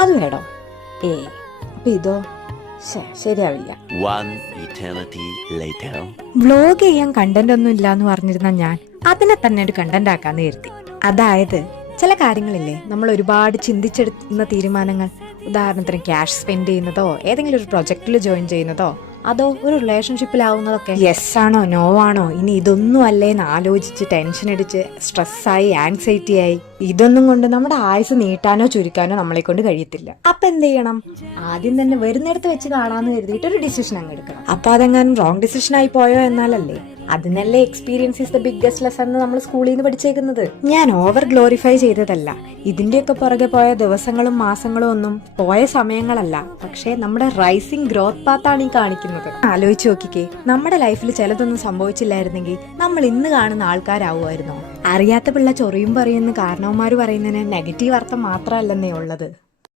അത് വേണോ? അപ്പൊ ഇതോ? ശരിയാവില്ല. വ്ലോഗ് ചെയ്യാൻ കണ്ടന്റ് ഒന്നും ഇല്ല എന്ന് പറഞ്ഞിരുന്ന ഞാൻ അതിനെ തന്നെ ഒരു കണ്ടന്റ് ആക്കാന്ന് കരുതി. അതായത് ചില കാര്യങ്ങളില്ലേ, നമ്മൾ ഒരുപാട് ചിന്തിച്ചെടുക്കുന്ന തീരുമാനങ്ങൾ, ഉദാഹരണത്തിന് ക്യാഷ് സ്പെൻഡ് ചെയ്യുന്നതോ ഏതെങ്കിലും ഒരു പ്രൊജക്റ്റിൽ ജോയിൻ ചെയ്യുന്നതോ അതോ ഒരു റിലേഷൻഷിപ്പിലാവുന്നതൊക്കെ യെസ് ആണോ നോ ആണോ ഇനി ഇതൊന്നും അല്ലേന്ന് ആലോചിച്ച് ടെൻഷൻ അടിച്ച് സ്ട്രെസ്സായി ആൻസൈറ്റി ആയി ഇതൊന്നും കൊണ്ട് നമ്മുടെ ആയുസ് നീട്ടാനോ ചുരുക്കാനോ നമ്മളെ കൊണ്ട് കഴിയത്തില്ല. അപ്പൊ എന്ത് ചെയ്യണം? ആദ്യം തന്നെ വരുന്നിടത്ത് വെച്ച് കാണാന്ന് കരുതിയിട്ട് ഒരു ഡിസിഷൻ അങ്ങ് എടുക്കണം. അപ്പൊ അതെങ്ങാനും റോങ് ഡിസിഷൻ ആയി പോയോ എന്നാലല്ലേ? അതിനല്ലേ experience is the biggest lesson എന്ന് നമ്മൾ സ്കൂളിൽ നിന്ന് പഠിച്ചേക്കുന്നത്. ഞാൻ ഓവർ ഗ്ലോറിഫൈ ചെയ്തതല്ല. ഇതിന്റെയൊക്കെ പുറകെ പോയ ദിവസങ്ങളും മാസങ്ങളും ഒന്നും പോയ സമയങ്ങളല്ല, പക്ഷെ നമ്മുടെ റൈസിംഗ് ഗ്രോത്ത് പാത്താണ് ഈ കാണിക്കുന്നത്. ആലോചിച്ച് നോക്കിക്കേ, നമ്മുടെ ലൈഫിൽ ചിലതൊന്നും സംഭവിച്ചില്ലായിരുന്നെങ്കിൽ നമ്മൾ ഇന്ന് കാണുന്ന ആൾക്കാരാവുമായിരുന്നോ? അറിയാത്ത പിള്ള ചൊറിയും പറയുന്ന കാരണവന്മാര് പറയുന്നതിന് നെഗറ്റീവ് അർത്ഥം മാത്രമല്ലെന്നേ ഉള്ളത്.